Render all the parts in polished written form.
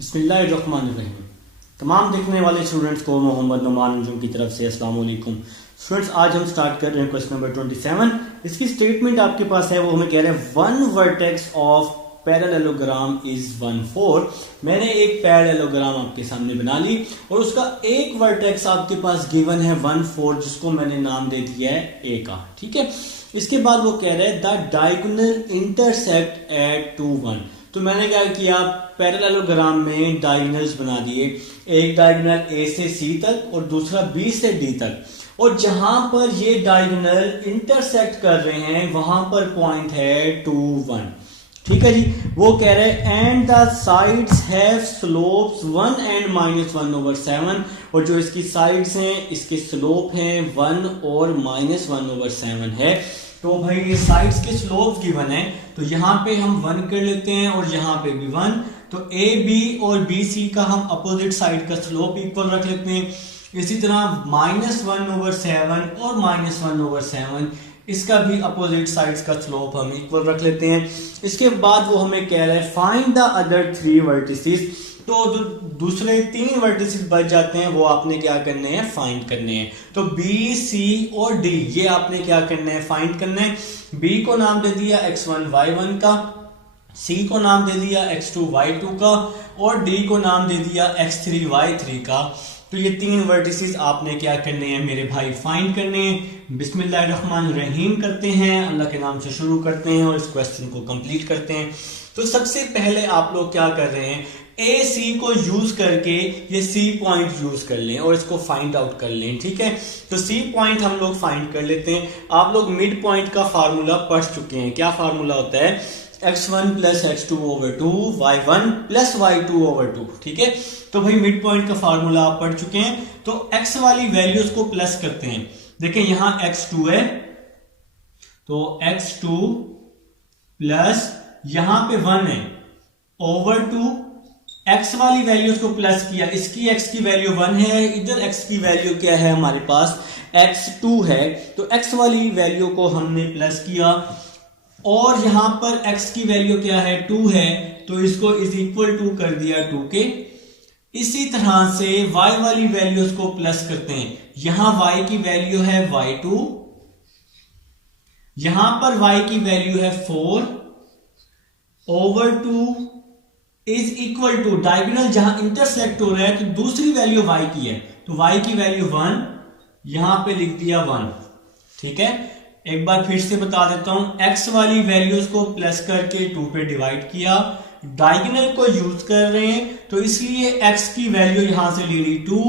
बिस्मिल्लाहिर्रहमानिर्रहीम। तमाम देखने वाले स्टूडेंट्स को मोहम्मद नुमान अंजुम की तरफ से अस्सलाम वालेकुम। स्टूडेंट्स, आज हम स्टार्ट कर रहे हैं क्वेश्चन नंबर 27। इसकी स्टेटमेंट आपके पास है, वो हमें कह रहे हैं one vertex of parallelogram is 1/4। मैंने एक पैरेललोग्राम आपके सामने बना ली और उसका एक वर्टेक्स आपके पास गिवन है 1/4, जिसको मैंने नाम दे दिया है ए का। ठीक है, इसके बाद वो कह रहे हैं द डायगोनल इंटरसेक्ट एट 2, 1। तो मैंने क्या किया, पैरेललोग्राम में डायगोनल्स बना दिए, एक डायगोनल ए से सी तक और दूसरा बी से डी तक, और जहां पर ये डायगोनल इंटरसेक्ट कर रहे हैं वहां पर पॉइंट है 2, 1। ठीक है जी, वो कह रहे हैं and the sides have slopes 1 and -1/7, और जो इसकी साइड्स हैं इसके स्लोप हैं 1 और -1/7 है। तो भाई ये साइड्स के स्लोप गिवन है, तो यहाँ पे हम 1 कर लेते हैं और यहाँ पे भी 1। तो ए बी और बी सी का हम अपोजिट साइड का स्लोप इक्वल रख लेते हैं। इसी तरह -1/7 और -1/7 इसका भी अपोजिट साइड्स का स्लोप हम इक्वल रख लेते हैं। इसके बाद वो हमें कह रहा है फाइंड द अदर 3 वर्टिसेस। तो जो दूसरे 3 वर्टिसेस बच जाते हैं वो आपने क्या करने हैं, फाइंड करने हैं। तो बी सी और डी ये आपने क्या करना है, फाइंड करना है। बी को नाम दे दिया x1 y1 का, सी को नाम दे दिया x2 y2 का, और डी को नाम दे दिया x3 y3 का। तो ये 3 वर्टिसेस आपने क्या करने हैं मेरे भाई, फाइंड करने हैं। बिस्मिल्लाहिर्रहमानिर्रहीम करते हैं, अल्लाह के नाम से शुरू करते हैं और इस क्वेश्चन को कंप्लीट करते हैं। तो सबसे पहले आप लोग क्या कर रहे हैं, ए सी को यूज करके ये सी पॉइंट यूज कर लें और इसको फाइंड आउट कर लें। ठीक है, तो सी पॉइंट हम लोग फाइंड कर लेते हैं। आप लोग मिड पॉइंट का फार्मूला पढ़ चुके हैं। क्या फार्मूला होता है, x1 + x2/2 y1 + y2/2। ठीक है, तो भाई मिड पॉइंट का फार्मूला आप पढ़ चुके हैं। तो x वाली वैल्यूज को प्लस करते हैं। देखिए यहां x2 है, तो x2 प्लस यहां पे 1 है ओवर 2, x वाली वैल्यूज को प्लस किया, इसकी x की वैल्यू 1 है, इधर x की वैल्यू क्या है हमारे पास, x2 है। तो x वाली वैल्यू को हमने प्लस किया और यहां पर x की वैल्यू क्या है, 2 है, तो इसको इज इक्वल टू कर दिया 2 के। इसी तरह से y वाली वैल्यूज को प्लस करते हैं। यहां y की वैल्यू है y2, यहां पर y की वैल्यू है 4 over 2 is equal to diagonal जहां इंटरसेक्ट हो रहा है तो दूसरी वैल्यू y की है, तो y की वैल्यू 1, यहां पे लिख दिया 1। ठीक है, एक बार फिर से बता देता हूं, x वाली वैल्यूज को प्लस करके 2 पे डिवाइड किया, डायगोनल को यूज कर रहे हैं तो इसलिए x की वैल्यू यहां से ले ली 2,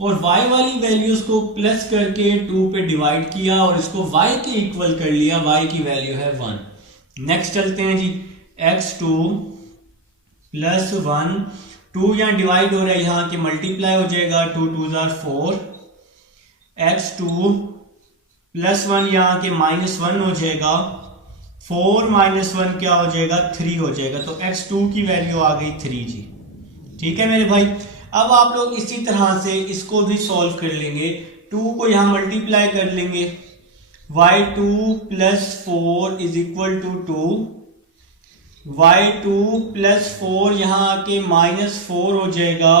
और y वाली वैल्यूज को प्लस करके 2 पे डिवाइड किया और इसको y के इक्वल कर लिया, y की वैल्यू है 1। नेक्स्ट चलते हैं जी, x2 + 1, 2 यहां डिवाइड हो रहा है, यहां के मल्टीप्लाई हो जाएगा, 2 2 4, x2 + 1 यहां के -1 हो जाएगा, 4 - 1 क्या हो जाएगा, 3 हो जाएगा। तो x2 की वैल्यू आ गई 3 जी। ठीक है मेरे भाई, अब आप लोग इसी तरह से इसको भी सॉल्व कर लेंगे। 2 को यहां मल्टीप्लाई कर लेंगे, y2 + 4 = 2, y2 + 4 यहां आके -4 हो जाएगा,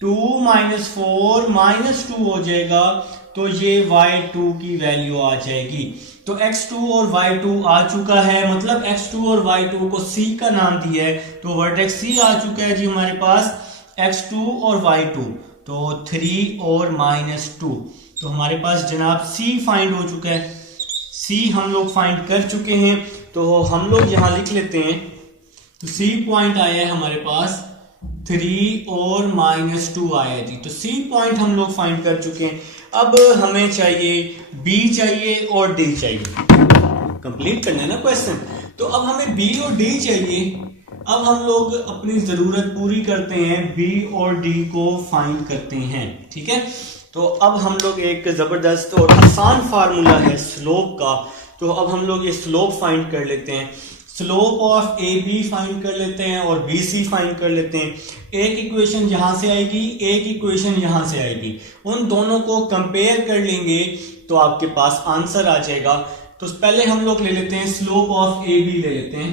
2 - 4 -2 हो जाएगा, तो ये y2 की वैल्यू आ जाएगी। तो x2 और y2 आ चुका है, मतलब x2 और y2 को c का नाम दिया है, तो वर्टेक्स c आ चुका है जी हमारे पास, x2 और y2, तो 3 और -2, तो हमारे पास जनाब c फाइंड हो चुका है। c हम लोग फाइंड कर चुके हैं, तो हम लोग यहां लिख लेते हैं। तो c पॉइंट आया है हमारे पास 3 और -2 आया जी। तो c पॉइंट हम लोग फाइंड कर चुके हैं। अब हमें चाहिए b चाहिए और d चाहिए, कंप्लीट करना है ना क्वेश्चन। तो अब हमें b और d चाहिए। अब हम लोग अपनी जरूरत पूरी करते हैं, b और d को फाइंड करते हैं। ठीक है, तो अब हम लोग एक जबरदस्त और आसान फार्मूला है स्लोप का, तो अब हम लोग ये स्लोप फाइंड कर लेते हैं। Slope of A B find कर लेते हैं और बी सी फाइंड कर लेते हैं। एक इक्वेशन यहां से आएगी, एक इक्वेशन यहां से आएगी, उन दोनों को कंपेयर कर लेंगे तो आपके पास आंसर आ जाएगा। तो पहले हम लोग ले लेते हैं स्लोप ऑफ ए बी, ले लेते हैं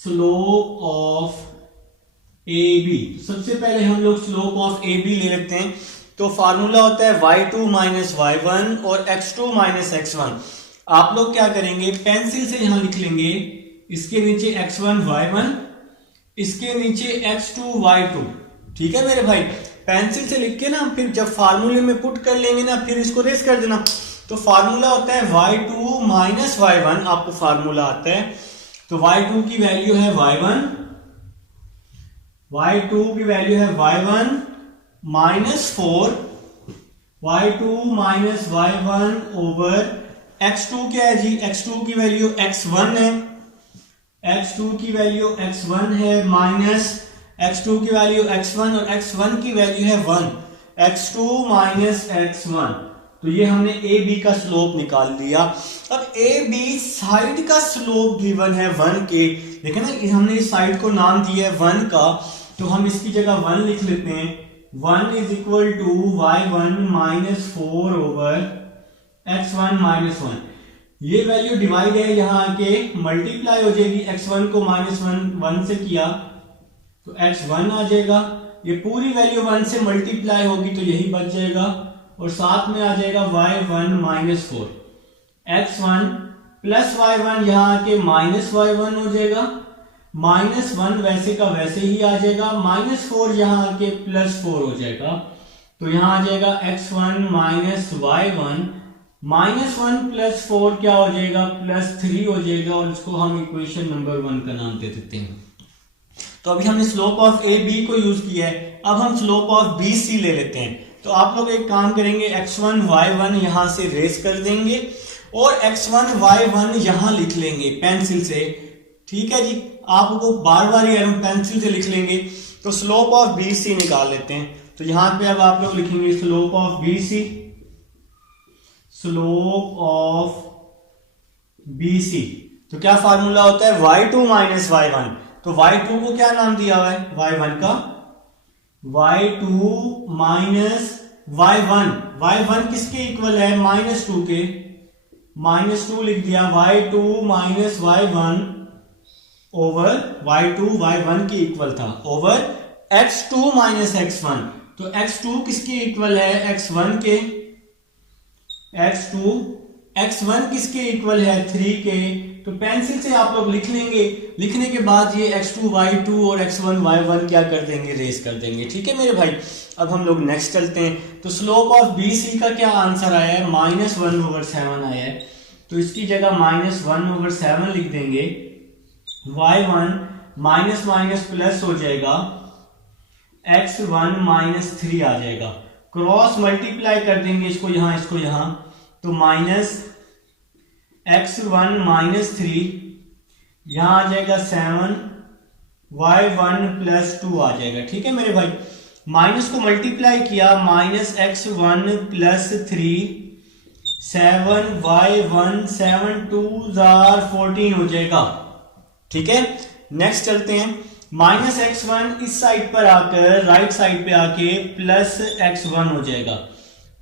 स्लोप ऑफ ए बी। सबसे पहले हम लोग स्लोप ऑफ ए बी ले लेते हैं। तो फार्मूला होता है y2 माइनस y1 और x2 माइनस x1। आप लोग क्या करेंगे, पेंसिल से यहां लिख लेंगे, इसके नीचे x1 y1, इसके नीचे x2 y2। ठीक है मेरे भाई, पेंसिल से लिख के ना फिर जब फार्मूले में पुट कर लेंगे ना, फिर इसको रेस कर देना। तो फार्मूला होता है y2 माइनस y1, आपको फार्मूला आता है। तो y2 की वैल्यू है y1, y2 की वैल्यू है y1 minus 4, y2 minus y1 over x2 क्या है जी, x2 की वैल्यू x1 है, x2 की वैल्यू x1 है, माइनस x2 की वैल्यू x1 और x1 की वैल्यू है 1, x2 माइनस x1। तो ये हमने ए बी का स्लोप निकाल लिया। अब ए बी साइड का स्लोप गिवन है 1 के, देखें ना हमने इस साइड को नाम दिया है 1 का, तो हम इसकी जगह 1 लिख लेते हैं। 1 is equal to y1 minus 4 over x1 minus 1। ये वैल्यू डिवाइड है, यहां आके मल्टीप्लाई हो जाएगी, x1 को माइनस 1 से किया तो x1 आ जाएगा। ये पूरी वैल्यू 1 से मल्टीप्लाई होगी तो यही बच जाएगा, और साथ में आ जाएगा y1 minus 4, x1 plus y1 यहां आके माइनस y1 हो जाएगा, माइनस 1 वैसे का वैसे ही आ जाएगा, माइनस 4 यहां आके प्लस 4 हो जाएगा। तो यहां आ जाएगा x1 minus y1, minus 1 plus 4 क्या हो जाएगा, प्लस 3 हो जाएगा, और इसको हम इक्वेशन नंबर 1 का नाम दे देते हैं। तो अभी हमने स्लोप ऑफ ए बी को यूज किया है, अब हम स्लोप ऑफ बी सी ले लेते हैं। तो आप लोग एक काम करेंगे, x1 y1 यहां से रेस कर देंगे और x1 y1 यहां लिख लेंगे पेंसिल से। ठीक है जी, आपको बार बार ये हम पेंसिल से लिख लेंगे। तो स्लोप ऑफ बी सी निकाल लेते हैं। तो यहां पे अब आप लोग लिखेंगे slope of B C, slope of B C. तो क्या फार्मूला होता है, y2 माइनस y1। तो y2 को क्या नाम दिया हुआ है, y1 का, y2 माइनस y1, y1 किसके इक्वल है, माइनस 2 के, माइनस 2 लिख दिया, y2 minus y1 over y2 y1 की इक्वल था, ओवर x2 माइनस x1। तो x2 किसके इक्वल है, x1 के, x2 x1 किसके इक्वल है, 3 के। तो पेंसिल से आप लोग लिख लेंगे, लिखने के बाद ये x2 y2 और x1 y1 क्या कर देंगे, रेस कर देंगे। ठीक है मेरे भाई, अब हम लोग नेक्स्ट चलते हैं। तो स्लोप ऑफ बी सी का क्या आंसर आया है, माइनस 1 ओवर 7 आया है। तो इसकी जगह माइनस 1 ओवर 7 लिख देंगे, y1 माइनस माइनस प्लस हो जाएगा, x1 माइनस 3 आ जाएगा, क्रॉस मल्टीप्लाई कर देंगे इसको यहां, तो माइनस x1 माइनस 3 यहां आ जाएगा 7, y1 प्लस 2 आ जाएगा। ठीक है मेरे भाई, माइनस को मल्टीप्लाई किया, minus x1 plus 3, 7 y1, 7 2s are 14 हो जाएगा। ठीक है, नेक्स्ट चलते हैं। माइनस x1 इस साइड पर आकर राइट साइड पे आके प्लस x1 हो जाएगा,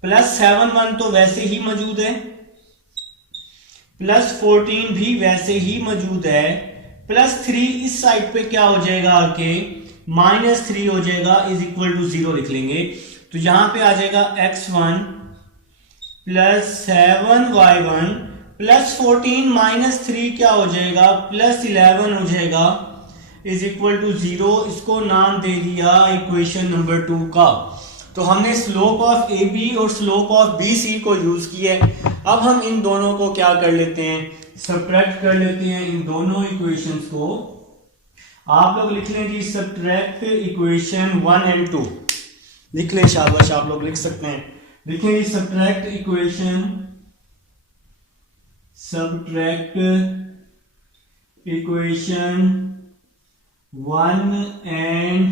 प्लस 7 1 तो वैसे ही मौजूद है, प्लस 14 भी वैसे ही मौजूद है, प्लस 3 इस साइड पे क्या हो जाएगा आके, माइनस 3 हो जाएगा, इज इक्वल टू 0 लिख लेंगे। तो यहां पे आ जाएगा x1 plus 7 y1 plus 14 minus 3 क्या हो जाएगा, प्लस 11 हो जाएगा, इज इक्वल टू 0। इसको नाम दे दिया इक्वेशन नंबर 2 का। तो हमने स्लोप ऑफ ए बी और स्लोप ऑफ बी सी को यूज किया है। अब हम इन दोनों को क्या कर लेते हैं, सब्ट्रैक्ट कर लेते हैं इन दोनों इक्वेशंस को। आप लोग लिख लें जी सब्ट्रैक्ट इक्वेशन 1 एंड 2, लिख लें, शाबाश, आप लोग लिख सकते हैं। लिखें जी subtract equation, subtract equation 1 and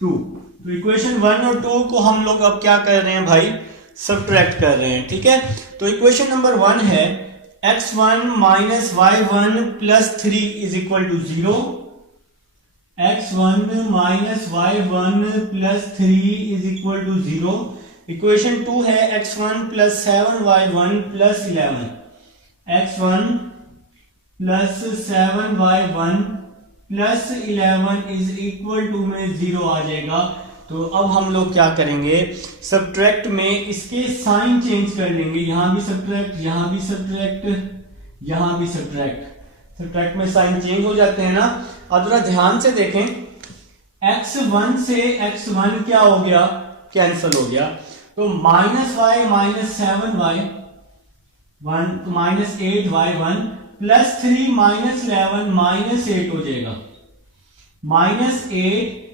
2। तो इक्वेशन 1 और 2 को हम लोग अब क्या कर रहे हैं भाई, सब्ट्रैक्ट कर रहे हैं। ठीक है, तो इक्वेशन नंबर 1 है x1 minus y1 plus 3 is equal to 0, x1 minus y1 plus 3 is equal to 0। Equation 2 है x1 plus 7y1 plus 11, x1 plus 7y1 plus 11 is equal to में 0 आ जाएगा। तो अब हम लोग क्या करेंगे, सब्ट्रैक्ट में इसके साइन चेंज कर लेंगे, यहां भी सब्ट्रैक्ट, यहां भी सब्ट्रैक्ट, यहां भी सब्ट्रैक्ट, सब्ट्रैक्ट में साइन चेंज हो जाते हैं ना। अब जरा ध्यान से देखें, x1 से x1 क्या हो गया, कैंसिल हो गया, तो -y minus 7y 1 minus 8y 1 plus 3 minus 11 minus 8 हो जाएगा, माइनस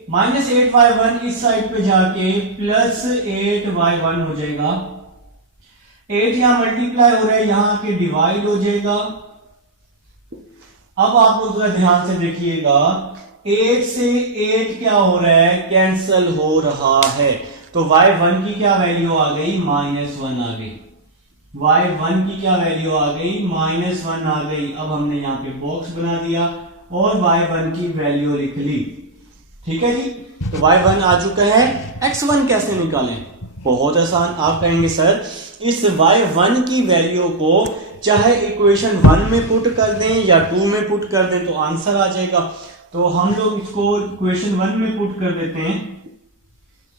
8y1 इस साइड पे जाके प्लस 8y1 हो जाएगा। 8 यहां मल्टीप्लाई हो रहा है, यहां के डिवाइड हो जाएगा। अब आप लोग ध्यान से देखिएगा, 8 से 8 क्या हो रहा है, कैंसल हो रहा है। तो y1 की क्या वैल्यू आ गई, -1 आ गई, y1 की क्या वैल्यू आ गई, -1 आ गई। अब हमने यहाँ पे बॉक्स बना दिया और y1 की वैल्यू लिख ली, ठीक है जी। तो y1 आ चुका है। x1 कैसे निकालें, बहुत आसान। आप कहेंगे सर इस y1 की वैल्यू को चाहे इक्वेशन 1 में पुट कर दें या 2 में पुट कर दें तो आंसर आ जाएगा। तो हम लोग इसको इक्वेशन 1 में पुट कर देते हैं,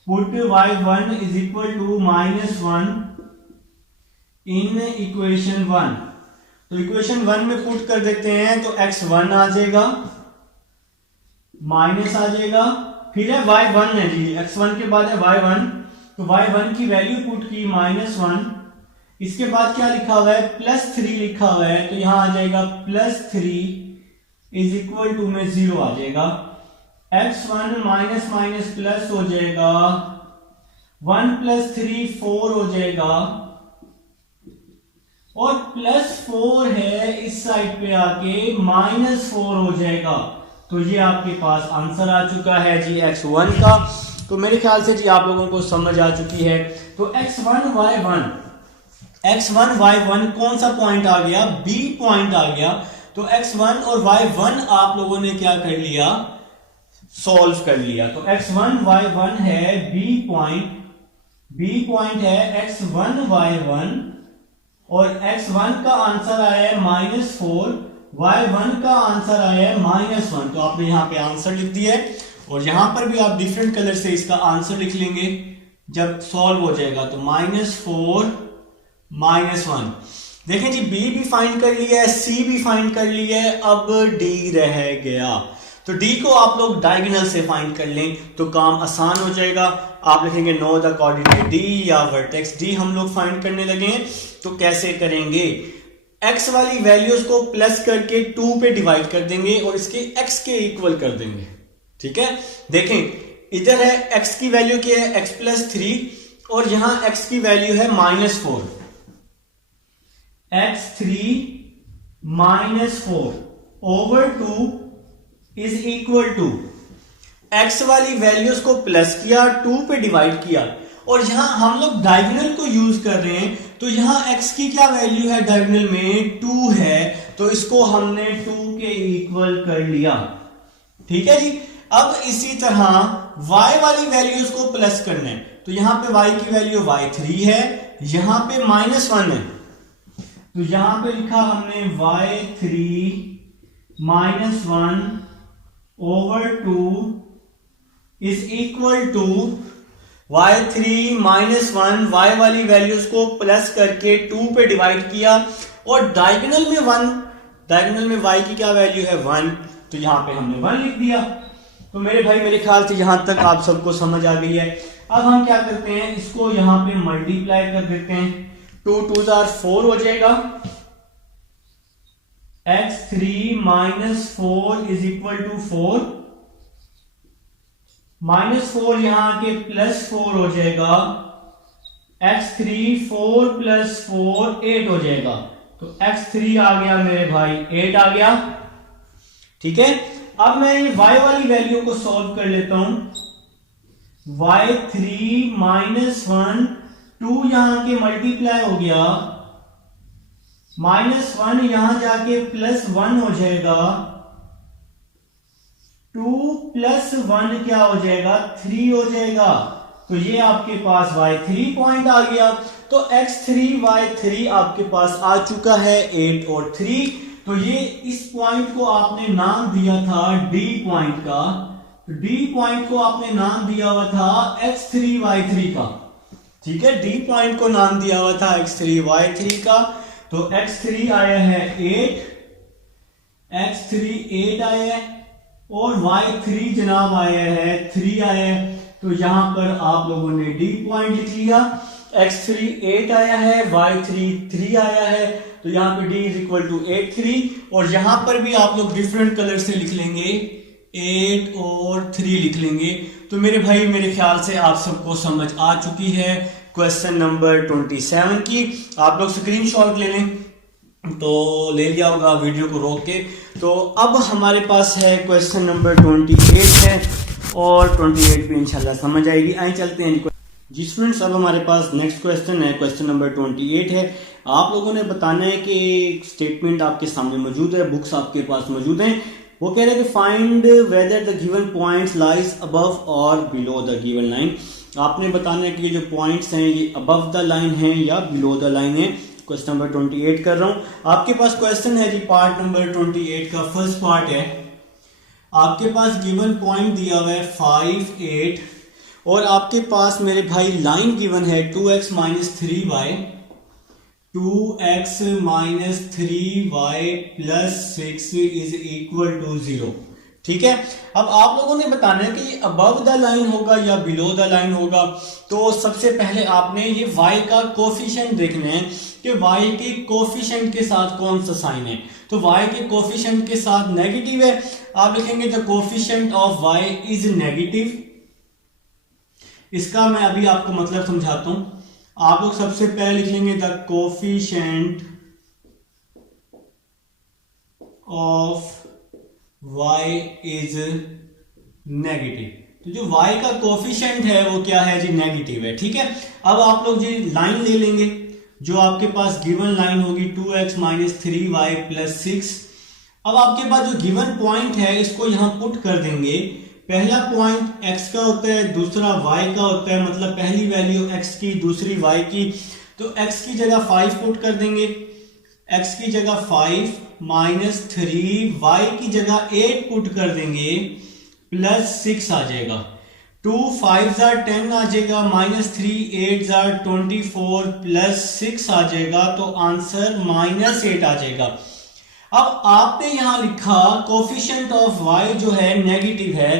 put y1 is equal to -1 in equation 1। तो इक्वेशन 1 में पुट कर देते हैं तो x1 आ जाएगा, माइनस आ जाएगा, फिर है y1 है जी, x1 के बाद है y1, तो y1 की वैल्यू पुट की -1, इसके बाद क्या लिखा हुआ है, +3 लिखा हुआ है, तो यहां आ जाएगा +3 इज इक्वल टू में 0 आ जाएगा। x1 माइनस माइनस प्लस हो जाएगा, 1 + 3 4 हो जाएगा, और +4 है इस साइड पे आके -4 हो जाएगा। तो ये आपके पास आंसर आ चुका है जी x1 का। तो मेरे ख्याल से जी आप लोगों को समझ आ चुकी है। तो x1 y1 कौन सा पॉइंट आ गया, B पॉइंट आ गया। तो x1 और y1 आप लोगों ने क्या कर लिया, सॉल्व कर लिया। तो x1 y1 है B पॉइंट है x1 y1, और x1 का आंसर आया है -4, y1 का आंसर आया है -1। तो आपने यहां पे आंसर लिख दिया है, और यहां पर भी आप डिफरेंट कलर से इसका आंसर लिख लेंगे जब सॉल्व हो जाएगा। तो -4 -1। देखें जी, B भी फाइंड कर लिया है, C भी फाइंड कर लिया है, अब D रह गया। तो D को आप लोग डायगोनल से फाइंड कर लें तो काम आसान हो जाएगा। आप लिखेंगे नो द कोऑर्डिनेट D या वर्टेक्स D हम लोग फाइंड करने लगे। तो कैसे करेंगे, x वाली वैल्यूज को प्लस करके 2 पे डिवाइड कर देंगे और इसके x के इक्वल कर देंगे, ठीक है। देखें इधर है x की वैल्यू क्या है, x + 3, और यहां x की वैल्यू है -4, x3 -4 over 2 is equal to, x वाली वैल्यूज को प्लस किया, 2 पे डिवाइड किया, और यहां हम लोग डायगोनल को यूज कर रहे हैं। तो यहां x की क्या वैल्यू है, डायगोनल में 2 है, तो इसको हमने 2 के इक्वल कर लिया, ठीक है जी। अब इसी तरह y वाली वैल्यूज को प्लस करना है। तो यहां पे y की वैल्यू y3 है, यहां पे -1 है, तो यहां पे लिखा हमने y3 -1 over 2 is equal to y3 -1, y वाली वैल्यूज को प्लस करके 2 पे डिवाइड किया, और डायगोनल में 1, डायगोनल में y की क्या वैल्यू है 1, तो यहां पे हमने 1 लिख दिया। तो मेरे भाई मेरे ख्याल से यहां तक आप सबको समझ आ गई है। अब हम क्या करते हैं, इसको यहां पे मल्टीप्लाई कर देते हैं, 2 2 4 हो जाएगा, x3 -4 इज इक्वल टू 4, -4 यहां के +4 हो जाएगा, x3 4 + 4 8 हो जाएगा। तो x3 आ गया मेरे भाई 8 आ गया, ठीक है। अब मैं ये y वाली वैल्यू को सॉल्व कर लेता हूं, y3 -1, 2 यहां के मल्टीप्लाई हो गया, -1 यहां जाके +1 हो जाएगा, 2 + 1 क्या हो जाएगा, 3 हो जाएगा। तो ये आपके पास y3 पॉइंट आ गया। तो x3 y3 आपके पास आ चुका है 8 और 3। तो ये इस पॉइंट को आपने नाम दिया था डी पॉइंट का, तो डी पॉइंट को आपने नाम दिया हुआ था x3y3 का, ठीक है। डी पॉइंट को नाम दिया हुआ था x3y3 का, तो x3 आया है 8, x3 8 आया है और y3 जनाब आया है 3 आया है। तो यहां पर आप लोगों ने डी पॉइंट लिख लिया, x3 8 आया है, y3 3 आया है, तो यहां पे d इज इक्वल टू 8 3, और यहां पर भी आप लोग डिफरेंट कलर से लिख लेंगे 8 और 3 लिख लेंगे। तो मेरे भाई मेरे ख्याल से आप सबको समझ आ चुकी है क्वेश्चन नंबर 27 की। आप लोग स्क्रीनशॉट ले लें, तो ले लिया होगा वीडियो को रोक के। तो अब हमारे पास है क्वेश्चन नंबर 28 है, और 28 भी इंशाल्लाह समझ आएगी। आए चलते हैं जी स्टूडेंट्स, अब हमारे पास नेक्स्ट क्वेश्चन है, क्वेश्चन नंबर 28 है। आप लोगों ने बताना है कि एक स्टेटमेंट आपके सामने मौजूद है, बुक्स आपके पास मौजूद हैं। वो कह रहे हैं कि find weather the given points lies above और बिलो द गिवन लाइन। आपने बताना है कि ये जो पॉइंट्स हैं ये अबव द लाइन है या बिलो द लाइन है। क्वेश्चन नंबर 28 कर रहा हूं। आपके पास क्वेश्चन है जी पार्ट नंबर 28 का फर्स्ट पार्ट है। आपके पास गिवन पॉइंट दिया हुआ है 5 8, और आपके पास मेरे भाई लाइन गिवन है 2x minus 3y, 2x minus 3y plus 6 is equal to 0, ठीक है। अब आप लोगों ने बताना है कि ये अबव द लाइन होगा या बिलो द लाइन होगा। तो सबसे पहले आपने ये y का कोफिशिएंट देखना है कि y के कोफिशिएंट के साथ कौन सा साइन है। तो y के कोफिशिएंट के साथ नेगेटिव है, आप लिखेंगे the coefficient of y is negative. इसका मैं अभी आपको मतलब समझाता हूं। आप लोग सबसे पहले लिख लेंगे the coefficient of y is negative. तो जो y का कोफिशिएंट है वो क्या है जी, नेगेटिव है, ठीक है। अब आप लोग जी लाइन ले लेंगे, जो आपके पास गिवन लाइन होगी 2x माइनस 3y प्लस 6। अब आपके पास जो गिवन पॉइंट है इसको यहां पुट कर देंगे। पहला पॉइंट x का होता है, दूसरा y का होता है, मतलब पहली वैल्यू x की दूसरी y की। तो x की जगह 5 पुट कर देंगे, x की जगह 5 माइनस 3, y की जगह 8 पुट कर देंगे, प्लस 6 आ जाएगा। 2 5 10 आ जाएगा, माइनस 3 8 24 प्लस 6 आ जाएगा, तो आंसर माइनस 8 आ जाएगा। अब आपने यहां लिखा कोफिशिएंट ऑफ y जो है नेगेटिव है।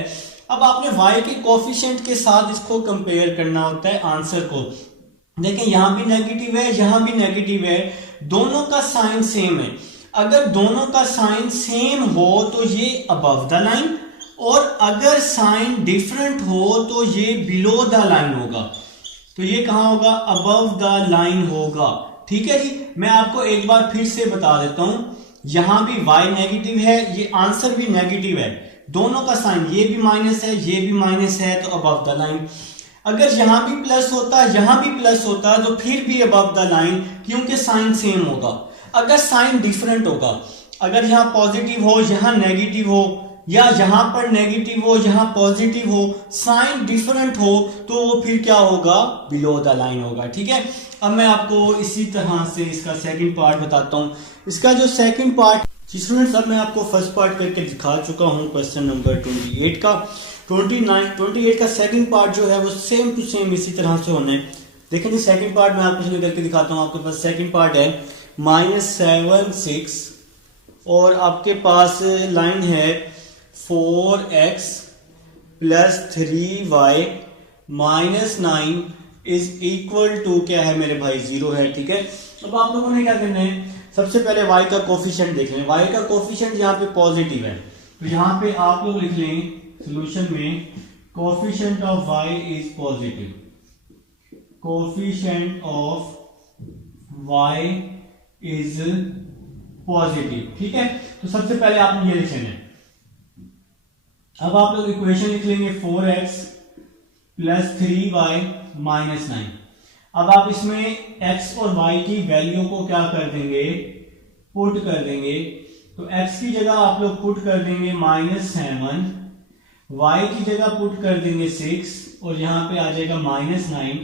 अब आपने y के कोफिशिएंट के साथ इसको कंपेयर करना होता है आंसर को। देखें यहां भी नेगेटिव है, यहां भी नेगेटिव है, दोनों का साइन सेम है। अगर दोनों का साइन सेम हो तो ये अबव द लाइन, और अगर साइन डिफरेंट हो तो ये बिलो द लाइन होगा। तो ये कहां होगा, अबव द लाइन होगा, ठीक है जी। मैं आपको एक बार फिर से बता देता हूं, यहां भी y नेगेटिव है, ये आंसर भी नेगेटिव है, दोनों का साइन, ये भी माइनस है, ये भी माइनस है, तो अबव द लाइन। अगर यहां भी प्लस होता, यहां भी प्लस होता, तो फिर भी अबव द लाइन, क्योंकि साइन सेम होगा। अगर साइन डिफरेंट होगा, अगर यहां पॉजिटिव हो यहां नेगेटिव हो, या यहां पर नेगेटिव हो यहां पॉजिटिव हो, साइन डिफरेंट हो, तो वो फिर क्या होगा, बिलो द लाइन होगा, ठीक है। अब मैं आपको इसी तरह से इसका सेकंड पार्ट बताता हूं। इसका जो सेकंड पार्ट स्टूडेंट्स, अब मैं आपको फर्स्ट पार्ट करके दिखा चुका हूं क्वेश्चन नंबर 28 का। 28 का सेकंड पार्ट जो है वो सेम टू सेम इसी तरह से होना है। देखें जी सेकंड पार्ट मैं आपको करके दिखाता हूं। आपके पास सेकंड पार्ट है -7 6, और आपके पास लाइन है 4x plus 3y minus 9 is equal to क्या है मेरे भाई, 0 है, ठीक है। अब आप लोगों ने क्या करना है, सबसे पहले y का कोफिशिएंट देख लें। y का कोफिशिएंट यहाँ पे पॉजिटिव है, तो यहाँ पे आप लोग लिख लें सॉल्यूशन में coefficient of y is positive, coefficient of y is positive, ठीक है। तो सबसे पहले आपने ये लिख लेना है। अब आप लोग इक्वेशन लिख लेंगे 4x प्लस 3y माइनस 9। अब आप इसमें x और y की वैल्यू को क्या कर देंगे, पुट कर देंगे। तो x की जगह आप लोग पुट कर देंगे -7, y की जगह पुट कर देंगे 6, और यहां पे आ जाएगा -9।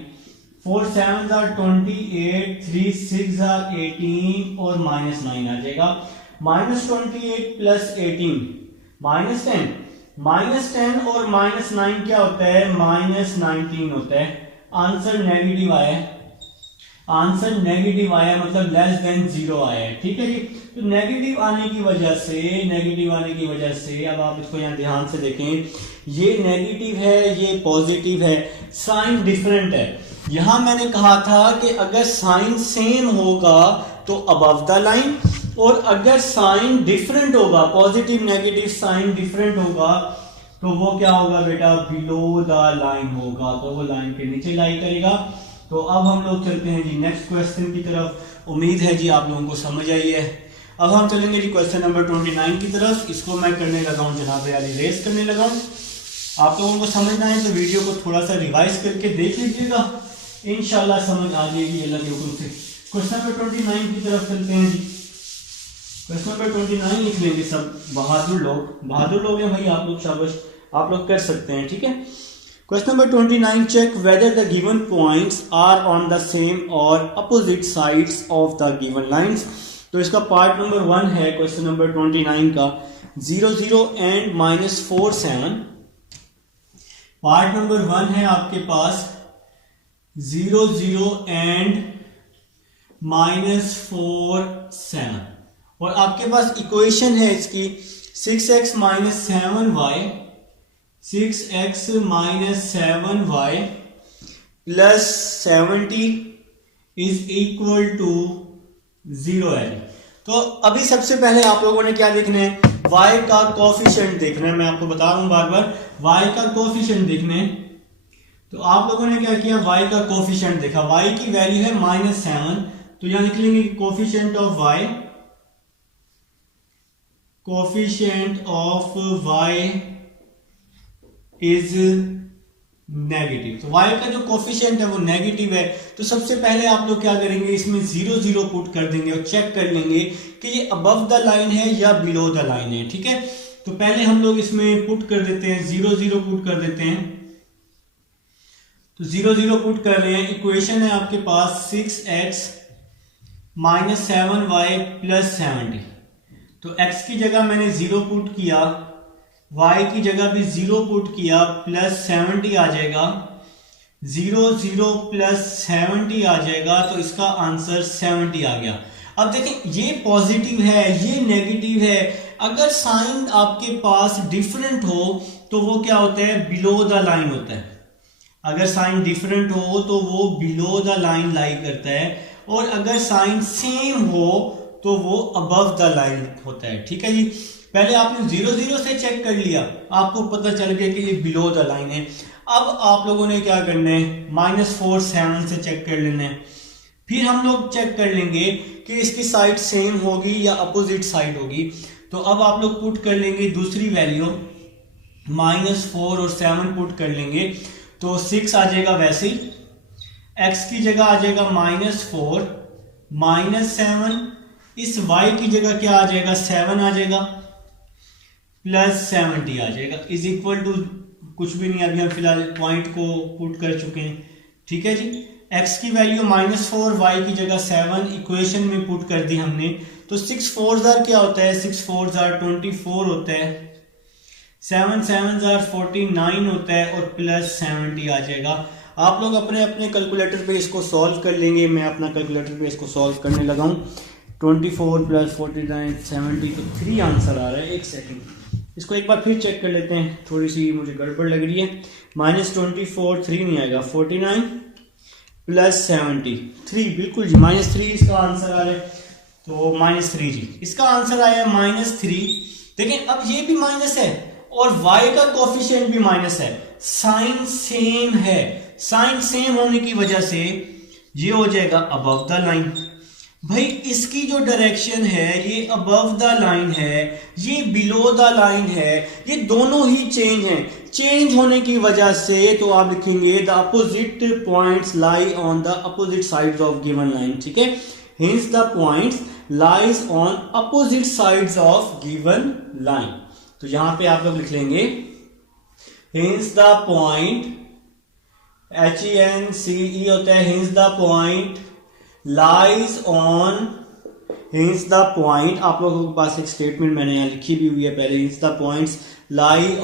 4 7 28, 3 6 18 और -9 आ जाएगा। -28 प्लस 18 -10, -10 और -9 क्या होता है, -19 होता है। आंसर नेगेटिव आया है, आंसर नेगेटिव आया मतलब लेस देन 0 आया है, ठीक है जी। तो नेगेटिव आने की वजह से अब आप इसको यहाँ ध्यान से देखें, ये नेगेटिव है, ये पॉजिटिव है, साइन डिफरेंट है। यहां मैंने कहा था कि अगर साइन सेम होगा तो अबव द लाइन, और अगर साइन डिफरेंट होगा, पॉजिटिव नेगेटिव साइन डिफरेंट होगा, तो वो क्या होगा बेटा, बिलो द लाइन होगा, तो वो लाइन के नीचे लाई करेगा। तो अब हम लोग चलते हैं जी नेक्स्ट क्वेश्चन की तरफ। उम्मीद है जी आप लोगों को समझ आई है। अब हम चलेंगे जी क्वेश्चन नंबर 29 की तरफ। इसको मैं करने लगा हूं जनाब यानी रेस करने लगा हूं। आप लोगों को समझना है तो वीडियो को थोड़ा सा रिवाइज करके देख लीजिएगा, इंशाल्लाह समझ आ जाएगी अल्लाह के हुक्म से। क्वेश्चन नंबर 29 की तरफ चलते हैं जी। क्वेश्चन नंबर 29 लिख लेंगे सब बहादुर लोग हैं भाई आप लोग, शाबाश, आप लोग कर सकते हैं, ठीक है। Question number 29, check whether the given points are on the same और opposite sides of the given lines. तो इसका पार्ट नंबर 1 है क्वेश्चन नंबर 29 का 0 0 एंड -4 7। पार्ट नंबर 1 है आपके पास 0 0 एंड -4 7, और आपके पास इक्वेशन है इसकी 6x - 7y 6x - 7y plus 70 is equal to 0 है। तो अभी सबसे पहले आप लोगों ने क्या देखना है, y का कोफिशिएंट देखना है। मैं आपको बता रहा हूं बार बार, y का कोफिशिएंट देखना है। तो आप लोगों ने क्या किया, y का कोफिशिएंट देखा, y की वैल्यू है -7, तो यहां लिख लेंगे coefficient of y, coefficient of y is negative. तो y का जो कोफिशिएंट है वो नेगेटिव है। तो सबसे पहले आप लोग क्या करेंगे, इसमें 0 0 पुट कर देंगे और चेक कर लेंगे कि ये अबव द लाइन है या बिलो द लाइन है, ठीक है। तो पहले हम लोग इसमें पुट कर देते हैं, 0 0 पुट कर देते हैं। तो 0 0 पुट कर रहे हैं। इक्वेशन है आपके पास 6x - 7y प्लस 70। तो x की जगह मैंने 0 पुट किया, y की जगह भी 0 पुट किया, प्लस 70 आ जाएगा, 0 0 प्लस 70 आ जाएगा, तो इसका आंसर 70 आ गया। अब देखें ये पॉजिटिव है, ये नेगेटिव है। अगर साइन आपके पास डिफरेंट हो तो वो क्या होता है, बिलो द लाइन होता है। अगर साइन डिफरेंट हो तो वो बिलो द लाइन लाई करता है, और अगर साइन सेम हो तो वो अबव द लाइन होता है, ठीक है जी। पहले आपने 0 0 से चेक कर लिया, आपको पता चल गया कि ये बिलो द लाइन है। अब आप लोगों ने क्या करना है, -4 7 से चेक कर लेना है। फिर हम लोग चेक कर लेंगे कि इसकी साइड सेम होगी या अपोजिट साइड होगी। तो अब आप लोग पुट कर लेंगे दूसरी वैल्यू, -4 और 7 पुट कर लेंगे, तो 6 आ जाएगा। वैसे ही x की जगह आ जाएगा -4 -7, इस y की जगह क्या आ जाएगा, 7 आ जाएगा, प्लस 70 आ जाएगा, इज इक्वल टू कुछ भी नहीं, अभी हम फिलहाल पॉइंट को पुट कर चुके हैं, ठीक है जी। x की वैल्यू -4, y की जगह 7 इक्वेशन में पुट कर दी हमने। तो 6 4 क्या होता है, 6 4 24 होता है, 7 7 49 होता है, और प्लस 70 आ जाएगा। आप लोग अपने अपने कैलकुलेटर पे इसको सॉल्व कर लेंगे। मैं अपना कैलकुलेटर पे इसको सॉल्व करने लगा हूँ। 24 प्लस 49 70 तो 3 आंसर आ रहा है। एक सेकंड, इसको एक बार फिर चेक कर लेते हैं, थोड़ी सी मुझे गड़बड़ लग रही है। -24 3 नहीं आएगा, 49 प्लस 70 3, बिल्कुल जी -3 इसका आंसर आ रहा है। तो -3 जी इसका आंसर आया -3। देखें अब ये भी माइनस है और y का कोफिशिएंट भी माइनस है, साइन सेम है। साइन सेम होने की वजह से ये हो जाएगा अबव द लाइन। भाई इसकी जो डायरेक्शन है ये अबव द लाइन है, ये बिलो द लाइन है, ये दोनों ही चेंज हैं। चेंज होने की वजह से तो आप लिखेंगे the opposite points lie on the opposite sides of given line, ठीक है। Hints the points lies on opposite sides of given line. तो यहां पे आप लोग लिख लेंगे हिंस द पॉइंट, HENCE होता है, hints the point lies on hints the point, आप लोगों के पास एक स्टेटमेंट मैंने यहाँ लिखी भी हुई है पहले, hints the points lies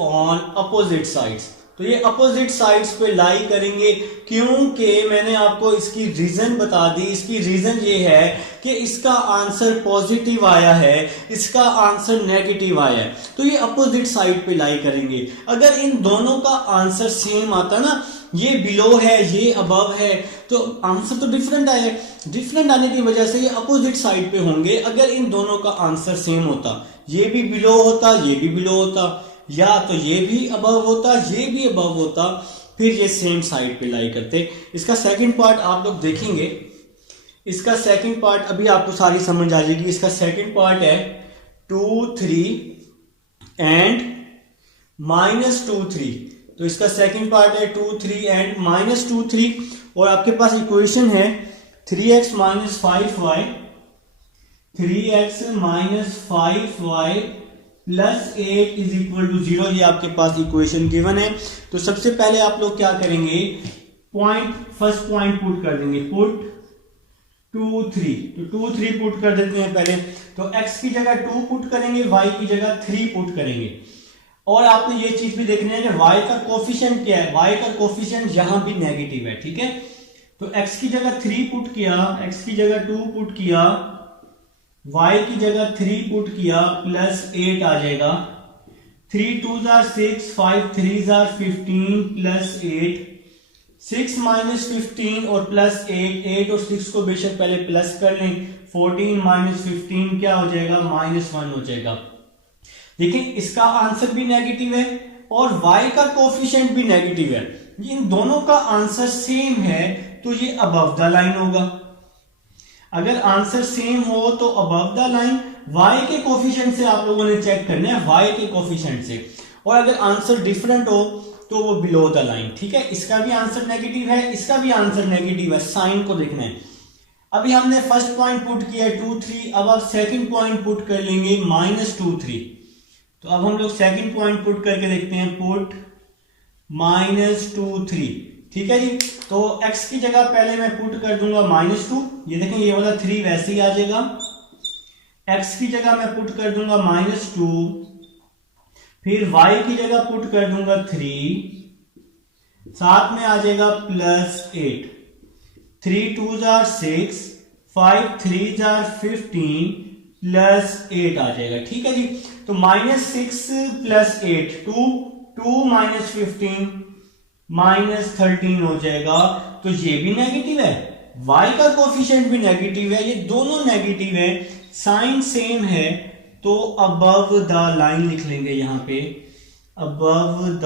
on opposite sides. तो ये अपोजिट साइड्स पे लाई करेंगे क्योंकि मैंने आपको इसकी रीजन बता दी। इसकी रीजन ये है कि इसका आंसर पॉजिटिव आया है, इसका आंसर नेगेटिव आया है, तो ये अपोजिट साइड पे लाई करेंगे। अगर इन दोनों का आंसर सेम आता ना, ये बिलो है ये अबव है, तो आंसर तो डिफरेंट आया। डिफरेंट आने की वजह से ये अपोजिट साइड पे होंगे। अगर इन दोनों का आंसर सेम होता, ये भी बिलो होता ये भी बिलो होता, या तो ये भी अबव होता ये भी अबव होता, फिर ये सेम साइड पे लाई करते। इसका सेकंड पार्ट आप लोग देखेंगे, इसका सेकंड पार्ट अभी आपको सारी समझ आ जाएगी। इसका सेकंड पार्ट है 2 3 एंड -2 3। तो इसका सेकंड पार्ट है 2 3 एंड -2 3, और आपके पास इक्वेशन है 3x - 5y, 3x - 5y + 8 = 0। ये आपके पास इक्वेशन गिवन है। तो सबसे पहले आप लोग क्या करेंगे, फर्स्ट पॉइंट पुट कर देंगे, पुट 2 3। तो 2 3 पुट कर देते हैं पहले। तो x की जगह 2 पुट करेंगे, y की जगह 3 पुट करेंगे। और आपने ये चीज भी देखनी है कि y का कोफिशिएंट क्या है, y का कोफिशिएंट यहां भी नेगेटिव है, ठीक है। तो x की जगह 3 पुट किया, x की जगह 2 पुट किया, y की जगह 3 पुट किया, +8 आ जाएगा। 3 2 6, 5 3 15 +8, 6 - 15 और +8, 8 और 6 को बेशक पहले प्लस कर लें, 14 - 15 क्या हो जाएगा, -1 हो जाएगा। लेकिन इसका आंसर भी नेगेटिव है और y का कोफिशिएंट भी नेगेटिव है। इन दोनों का आंसर सेम है तो ये अबव द लाइन होगा। अगर आंसर सेम हो तो अबव द लाइन, y के कोफिशिएंट से आप लोगों ने चेक करना है, y के कोफिशिएंट से। और अगर आंसर डिफरेंट हो तो वो बिलो द लाइन, ठीक है। इसका भी आंसर नेगेटिव है, इसका भी आंसर नेगेटिव है, साइन को देखना है। अभी हमने फर्स्ट पॉइंट पुट किया 2 3, अब आप सेकंड पॉइंट पुट कर लेंगे -2 3। तो अब हम लोग सेकंड पॉइंट पुट करके देखते हैं, पुट -2 3, ठीक है जी। तो x की जगह पहले मैं पुट कर दूंगा -2, ये देखें ये वाला 3 वैसे ही आ जाएगा। x की जगह मैं पुट कर दूंगा -2, फिर y की जगह पुट कर दूंगा 3, साथ में आ जाएगा +8, 3 2 6, 5 3 15 +8 आ जाएगा, ठीक है जी। तो -6 + 8 2 -15 -13 हो जाएगा। तो ये भी नेगेटिव है, y का कोफिशिएंट भी नेगेटिव है, ये दोनों नेगेटिव है, साइन सेम है, तो अबव द लाइन लिख लेंगे यहां पे, अबव द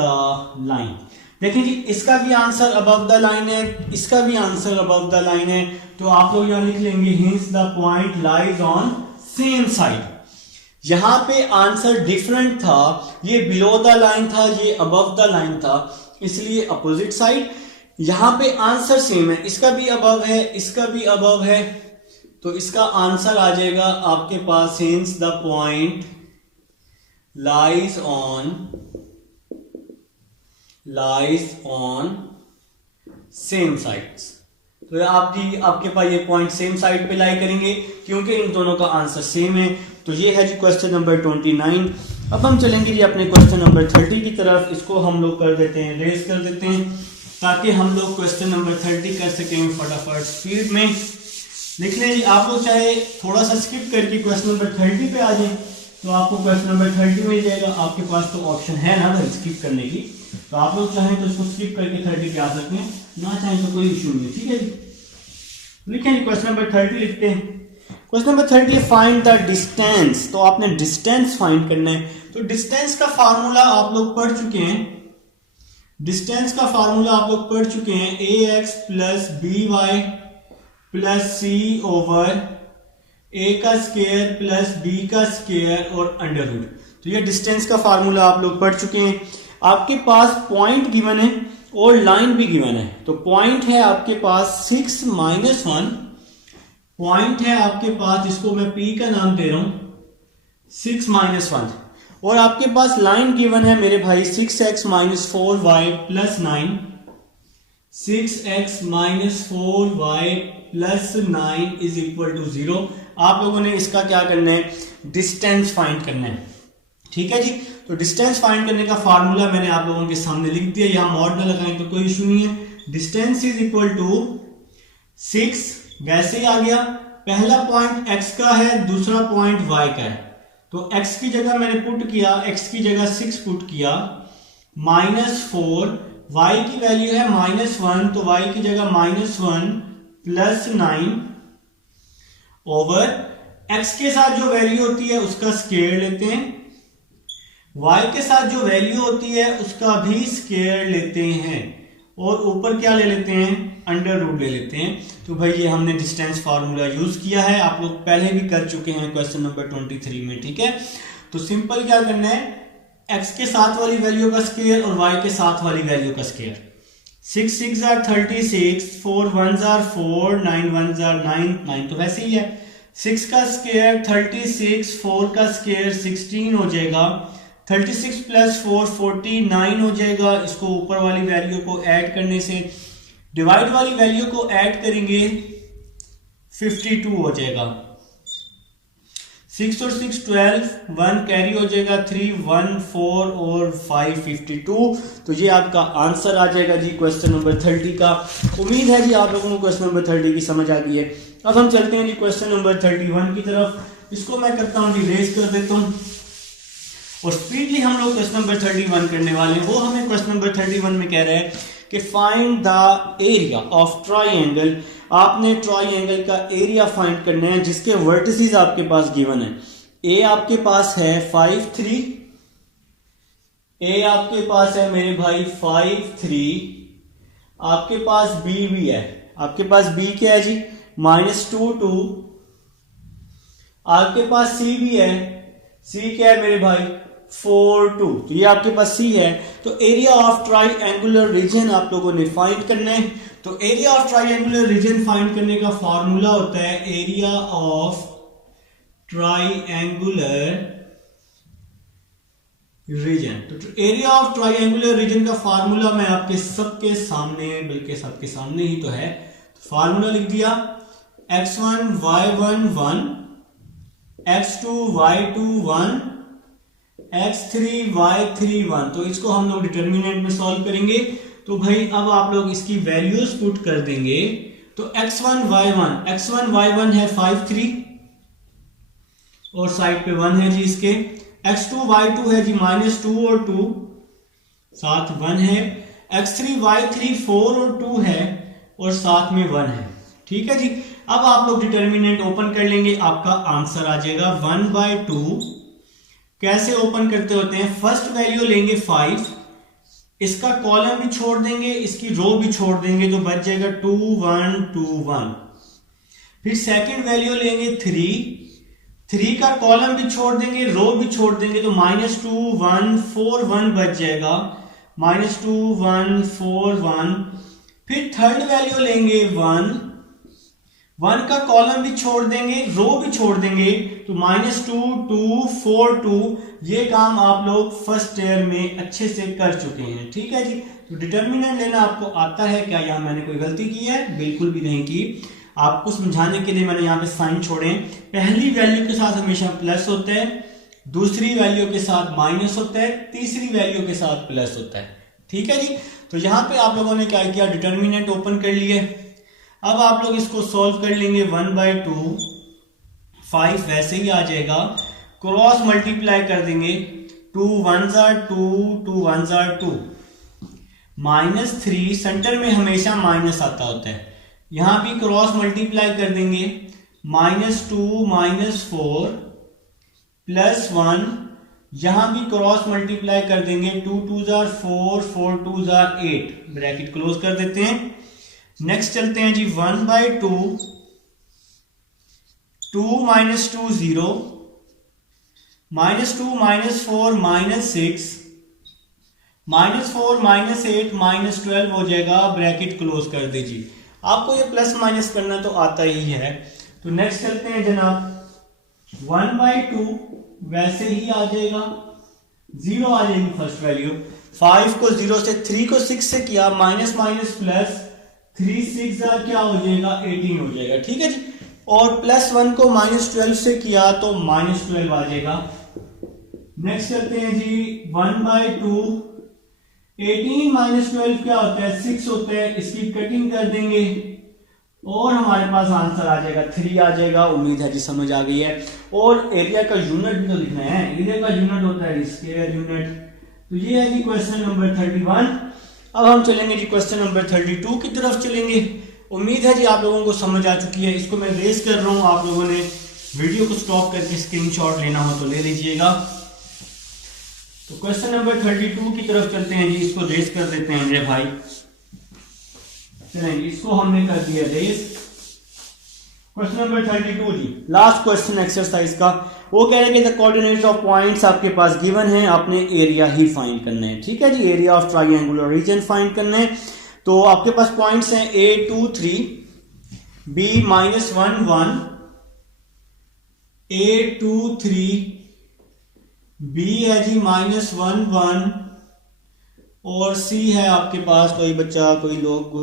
लाइन। देखिए जी, इसका भी आंसर अबव द लाइन है, इसका भी आंसर अबव द लाइन है, तो आप लोग यहां लिख लेंगे hints the point lies on same side. यहां पे आंसर डिफरेंट था, ये बिलो द लाइन था, ये अबव द लाइन था, इसलिए अपोजिट साइड। यहां पे आंसर सेम है, इसका भी अबव है, इसका भी अबव है, तो इसका आंसर आ जाएगा आपके पास hence the point lies on same sides. तो आपके पास ये पॉइंट सेम साइड पे लाई करेंगे क्योंकि इन दोनों का आंसर सेम है। तो ये है जी क्वेश्चन नंबर 29। अब हम चलेंगे जी अपने क्वेश्चन नंबर 30 की तरफ। इसको हम लोग कर देते हैं, रेस कर देते हैं, ताकि हम लोग क्वेश्चन नंबर 30 कर सकें फटाफट स्पीड में। लिख लें जी, आप लोग चाहे थोड़ा सा स्किप करके क्वेश्चन नंबर 30 पे आ जाए तो आपको क्वेश्चन नंबर 30 मिल जाएगा। आपके पास तो ऑप्शन है ना स्किप करने की, तो आप लोग चाहें तो इसको स्किप करके 30 पे आ सकते हैं, ना चाहें तो कोई इशू नहीं, ठीक है जी। लिखें क्वेश्चन नंबर 30 लिखते हैं। Question number 30, find the distance. तो आपने डिस्टेंस फाइंड करना है। तो डिस्टेंस का फार्मूला आप लोग पढ़ चुके हैं, डिस्टेंस का फार्मूला आप लोग पढ़ चुके हैं, ax + by + c over a का स्क्वायर + b का स्क्वायर और अंडर रूट। तो ये डिस्टेंस का फार्मूला आप लोग पढ़ चुके हैं। आपके पास पॉइंट गिवन है और लाइन भी गिवन है। तो पॉइंट है आपके पास 6 - 1, पॉइंट है आपके पास, इसको मैं P का नाम दे रहा हूं, 6 - 1, और आपके पास लाइन गिवन है मेरे भाई 6x - 4y + 9, 6x minus 4y plus 9 is equal to 0। आप लोगों ने इसका क्या करना है, डिस्टेंस फाइंड करना है। ठीक है जी, तो डिस्टेंस फाइंड करने का फार्मूला मैंने आप लोगों के सामने लिख दिया, यहां मॉड न लगाएं तो कोई इशू नहीं है। डिस्टेंस इज इक्वल टू 6 वैसे ही आ गया, पहला पॉइंट x का है, दूसरा पॉइंट y का है, तो x की जगह मैंने पुट किया, x की जगह 6 पुट किया, -4, y की वैल्यू है -1 तो y की जगह -1 प्लस 9 ओवर x के साथ जो वैल्यू होती है उसका स्क्वायर लेते हैं, y के साथ जो वैल्यू होती है उसका भी स्क्वायर लेते हैं, और ऊपर क्या ले लेते हैं, अंडर रूट ले लेते हैं। तो भाई ये हमने डिस्टेंस फार्मूला यूज किया है, आप लोग पहले भी कर चुके हैं क्वेश्चन नंबर 23 में। ठीक है, तो सिंपल क्या करना है, x के साथ वाली वैल्यू का स्क्वायर और y के साथ वाली वैल्यू का square. 6 6 are 36, 4 1s are 4, 9 1s are 9, 9 तो वैसे ही है। 6 का स्क्वायर 36, 4 का स्क्वायर 16 हो जाएगा, 36 प्लस 4 49 हो जाएगा। इसको ऊपर वाली वैल्यू को ऐड करने से डिवाइड वाली वैल्यू को ऐड करेंगे 52 हो जाएगा। 6 और 6 12, 1 कैरी हो जाएगा, 3 1 4 और 5 52। तो ये आपका आंसर आ जाएगा जी क्वेश्चन नंबर 30 का। उम्मीद है जी आप लोगों को क्वेश्चन नंबर 30 की समझ आ गई है। अब हम चलते हैं जी क्वेश्चन नंबर 31 की तरफ। इसको मैं करता हूँ जी, रेज कर देता हूँ और स्पीडली हम लोग क्वेश्चन नंबर 31 करने वाले हैं। वो हमें क्वेश्चन नंबर 31 में कह रहा है कि find the area of triangle. आपने ट्राइंगल का एरिया फाइंड करना है जिसके वर्टिसेस आपके पास गिवन है। ए आपके पास है 5 3, ए आपके पास है मेरे भाई 5 3, आपके पास बी भी है, आपके पास बी क्या है जी -2 2, आपके पास सी भी है, सी क्या है मेरे भाई 4 2, तो ये आपके पास सी है। तो एरिया ऑफ ट्राइंगुलर रीजन आप लोगों ने फाइंड करना है। तो area of triangular region find करने का फॉर्मूला होता है एरिया ऑफ ट्राइंगुलर रीजन। तो एरिया ऑफ ट्राइंगुलर रीजन का फार्मूला मैं आपके सबके सामने, बल्कि सबके सामने ही तो है, तो फार्मूला लिख दिया x1 y1 1, x2 y2 1, x3 y3 1। तो इसको हम लोग डिटर्मिनेंट में सॉल्व करेंगे। तो भाई अब आप लोग इसकी वैल्यूज पुट कर देंगे। तो x1 y1 है 5 3 और साइड पे 1 है जी इसके। x2 y2 है जी -2 और 2, साथ 1 है। x3 y3 4 और 2 है और साथ में 1 है। ठीक है जी, अब आप लोग डिटर्मिनेंट ओपन कर लेंगे, आपका आंसर आ जाएगा 1/2। कैसे ओपन करते होते हैं, फर्स्ट वैल्यू लेंगे 5, इसका कॉलम भी छोड़ देंगे, इसकी रो भी छोड़ देंगे, तो बच जाएगा 2 1 2 1। फिर सेकंड वैल्यू लेंगे 3 का कॉलम भी छोड़ देंगे, रो भी छोड़ देंगे, तो -2 1 4 1 बच जाएगा, -2 1 4 1। फिर थर्ड वैल्यू लेंगे 1 का कॉलम भी छोड़ देंगे, रो भी छोड़ देंगे, तो -2 2 4 2। ये काम आप लोग फर्स्ट ईयर में अच्छे से कर चुके हैं। ठीक है जी, तो डिटर्मिनेंट लेना आपको आता है क्या? यहाँ मैंने कोई गलती की है? बिल्कुल भी नहीं की। आपको समझाने के लिए मैंने यहाँ पे साइन छोड़े। पहली वैल्यू के साथ हमेशा प्लस होता है, दूसरी वैल्यू के साथ माइनस होता है, तीसरी वैल्यू के साथ प्लस होता है। ठीक है जी, तो यहाँ पे आप लोगों ने क्या किया, डिटर्मिनेंट ओपन कर लिए। अब आप लोग इसको सॉल्व कर लेंगे 1/2, 5 वैसे ही आ जाएगा, क्रॉस मल्टीप्लाई कर देंगे, 2 1s are 2 2 1s are 2, -3 centre में हमेशा माइनस आता होता है, यहां भी क्रॉस मल्टीप्लाई कर देंगे, -2 -4 +1, यहां भी क्रॉस मल्टीप्लाई कर देंगे, 2 2s are 4 4 2s are 8, bracket close कर देते हैं। नेक्स्ट चलते हैं जी 1/2, 2 -2 0, -2 -4 -6, -4 -8 -12 हो जाएगा, ब्रैकेट क्लोज कर दीजिए। आपको ये प्लस माइनस करना तो आता ही है। तो नेक्स्ट चलते हैं जनाब, 1/2 वैसे ही आ जाएगा, 0 आ जाएगी फर्स्ट वैल्यू, 5 को 0 से, 3 को 6 से किया, माइनस माइनस प्लस, 3 6 क्या हो जाएगा 18 हो जाएगा, ठीक है जी। और प्लस 1 को माइनस 12 से किया तो माइनस 12 आ जाएगा। नेक्स्ट करते हैं जी 1/2, 18 माइनस 12 क्या होता है 6 होता है, इसकी कटिंग कर देंगे और हमारे पास आंसर आ जाएगा 3 आ जाएगा। उम्मीद है जी समझ आ गई है। और एरिया का यूनिट भी तो लिखना है, एरिया का यूनिट होता है स्क्वायर यूनिट। तो ये है जी क्वेश्चन नंबर 31। अब हम चलेंगे जी क्वेश्चन नंबर 32 की तरफ चलेंगे। उम्मीद है जी आप लोगों को समझ आ चुकी है। इसको मैं रेस कर रहा हूं, आप लोगों ने वीडियो को स्टॉप करके स्क्रीनशॉट लेना हो तो ले लीजिएगा। तो क्वेश्चन नंबर 32 की तरफ चलते हैं जी, इसको रेस कर देते हैं मेरे भाई। चलेंगे, इसको हमने कर दिया रेस। क्वेश्चन नंबर 32 जी, लास्ट क्वेश्चन एक्सरसाइज का। वो कह रहे हैं कि द कोऑर्डिनेट्स ऑफ पॉइंट्स आपके पास गिवन है, आपने एरिया ही फाइंड करना है, ठीक है जी। Area of triangular region find करना है। तो आपके पास पॉइंट्स हैं A 2 3, B -1 1, A 2 3, B है जी -1 1 और C है आपके पास, कोई बच्चा कोई लोग,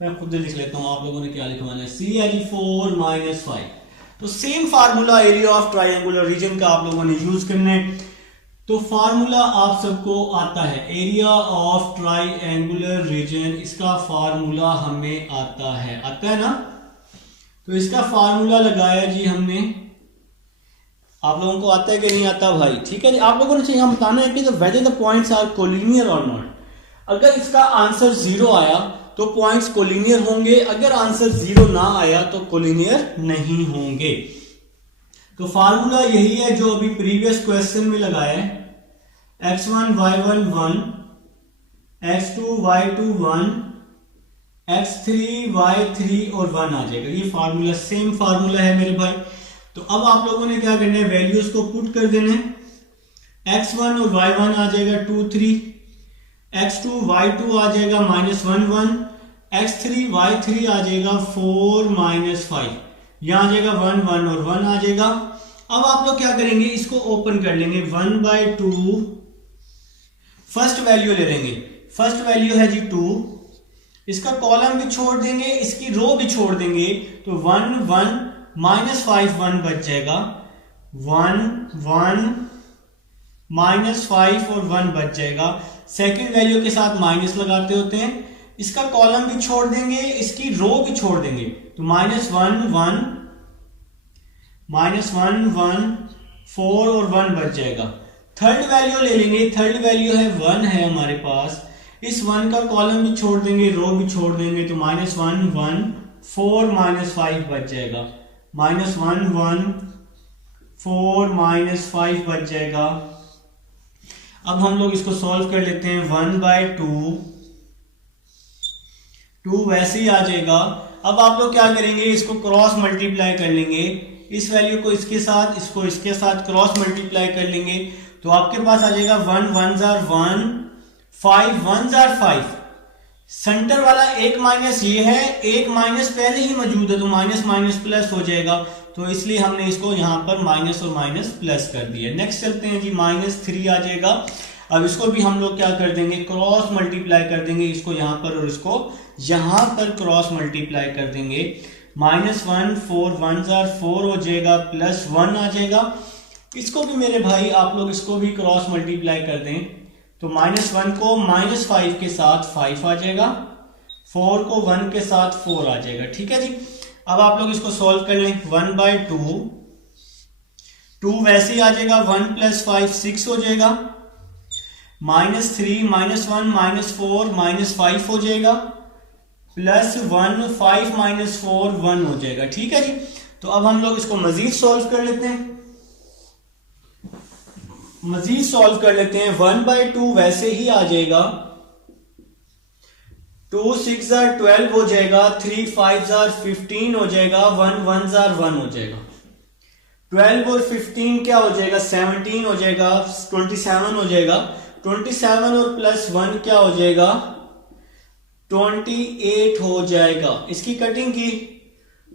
मैं खुद लिख लेता हूं, आप लोगों ने क्या लिखवाना है। C है जी 4 -5। तो same formula area of triangular region का आप लोगों ने यूज करना है। तो फार्मूला आप सबको आता है, एरिया ऑफ ट्राइंगुलर रीजन, इसका फार्मूला हमें आता है ना। तो इसका फार्मूला लगाया जी हमने, आप लोगों को आता है कि नहीं आता भाई, ठीक है जी। आप लोगों ने यहाँ बताना है कि whether the points are collinear और नॉट। अगर इसका आंसर 0 आया तो पॉइंट्स कोलिनियर होंगे, अगर आंसर 0 ना आया तो कोलिनियर नहीं होंगे। तो फार्मूला यही है जो अभी प्रीवियस क्वेश्चन में लगाया है, x1 y1 1, x2 y2 1, x3 y3 और 1 आ जाएगा। ये फार्मूला सेम फार्मूला है मेरे भाई। तो अब आप लोगों ने क्या करना है, वैल्यूज को पुट कर देना है। x1 और y1 आ जाएगा 2 3, x2 y2 आ जाएगा -1 1, x3 y3 आ जाएगा 4 -5, यहां आ जाएगा 1 1 और 1 आ जाएगा। अब आप लोग क्या करेंगे, इसको ओपन कर लेंगे, 1/2 फर्स्ट वैल्यू ले लेंगे। फर्स्ट वैल्यू है जी 2, इसका कॉलम भी छोड़ देंगे, इसकी रो भी छोड़ देंगे, तो 1 1 -5 1 बच जाएगा, 1 1 -5 और 1 बच जाएगा। सेकंड वैल्यू के साथ माइनस लगाते होते हैं, इसका कॉलम भी छोड़ देंगे, इसकी रो भी छोड़ देंगे, तो -1 1 -1 1 4 और 1 बच जाएगा। थर्ड वैल्यू ले लेंगे, थर्ड वैल्यू है 1 है हमारे पास, इस 1 का कॉलम भी छोड़ देंगे, रो भी छोड़ देंगे, तो -1 1 4 -5 बच जाएगा, -1 1 4 -5 बच जाएगा। अब हम लोग इसको सॉल्व कर लेते हैं, 1/2 2 वैसे ही आ जाएगा। अब आप लोग क्या करेंगे, इसको क्रॉस मल्टीप्लाई कर लेंगे, इस वैल्यू को इसके साथ, इसको इसके साथ क्रॉस मल्टीप्लाई कर लेंगे, तो आपके पास आ जाएगा 1 1 1 5 1 5। सेंटर वाला एक माइनस ये है, एक माइनस पहले ही मौजूद है, तो माइनस माइनस प्लस हो जाएगा, तो इसलिए हमने इसको यहां पर माइनस और माइनस प्लस कर दिया। नेक्स्ट चलते हैं जी, -3 आ जाएगा। अब इसको भी हम लोग क्या कर देंगे, क्रॉस मल्टीप्लाई कर देंगे, इसको यहां पर और इसको यहां पर क्रॉस मल्टीप्लाई कर देंगे, -1 4 1 4 हो जाएगा, +1 आ जाएगा। इसको भी मेरे भाई आप लोग इसको भी क्रॉस मल्टीप्लाई कर दें, तो -1 को -5 के साथ 5 आ जाएगा, 4 को 1 के साथ 4 आ जाएगा, ठीक है जी। अब आप लोग इसको सॉल्व कर लें, 1/2 2 वैसे ही आ जाएगा, 1 + 5 6 हो जाएगा, -3 -1 -4 -5 हो जाएगा, +1 5 -4 1 हो जाएगा, ठीक है जी। तो अब हम लोग इसको मजीद सॉल्व कर लेते हैं, 1/2 वैसे ही आ जाएगा, 2 6 12 हो जाएगा, 3 5 15 हो जाएगा, 1 1 1 हो जाएगा, 12 और 15 क्या हो जाएगा, 17 हो जाएगा, 27 हो जाएगा, 27 और +1 क्या हो जाएगा, 28 हो जाएगा। इसकी कटिंग की,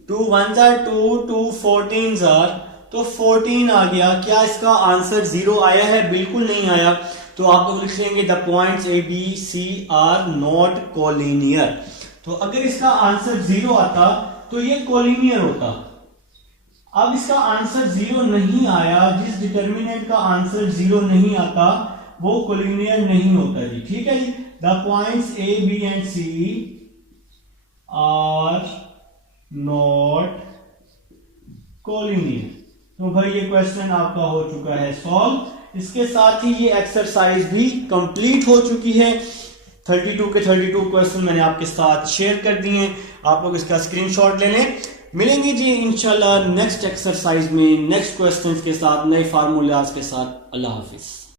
2 1 2 2 14 तो 14 आ गया। क्या इसका आंसर 0 आया है? बिल्कुल नहीं आया। तो आप लोग लिख लेंगे the points A B C are not collinear. तो अगर इसका आंसर 0 आता तो ये कोलिनियर होता। अब इसका आंसर 0 नहीं आया, जिस डिटर्मिनेंट का आंसर 0 नहीं आता वो कोलिनियर नहीं होता जी। ठीक है जी, the points A B and C are not collinear. तो भाई ये क्वेश्चन आपका हो चुका है सॉल्व। इसके साथ ही ये एक्सरसाइज भी कंप्लीट हो चुकी है। 32 के 32 क्वेश्चन मैंने आपके साथ शेयर कर दिए हैं, आप लोग इसका स्क्रीनशॉट ले लें। मिलेंगे जी इंशाल्लाह नेक्स्ट एक्सरसाइज में नेक्स्ट क्वेश्चंस के साथ, नए फार्मूलाज के साथ। अल्लाह हाफिज।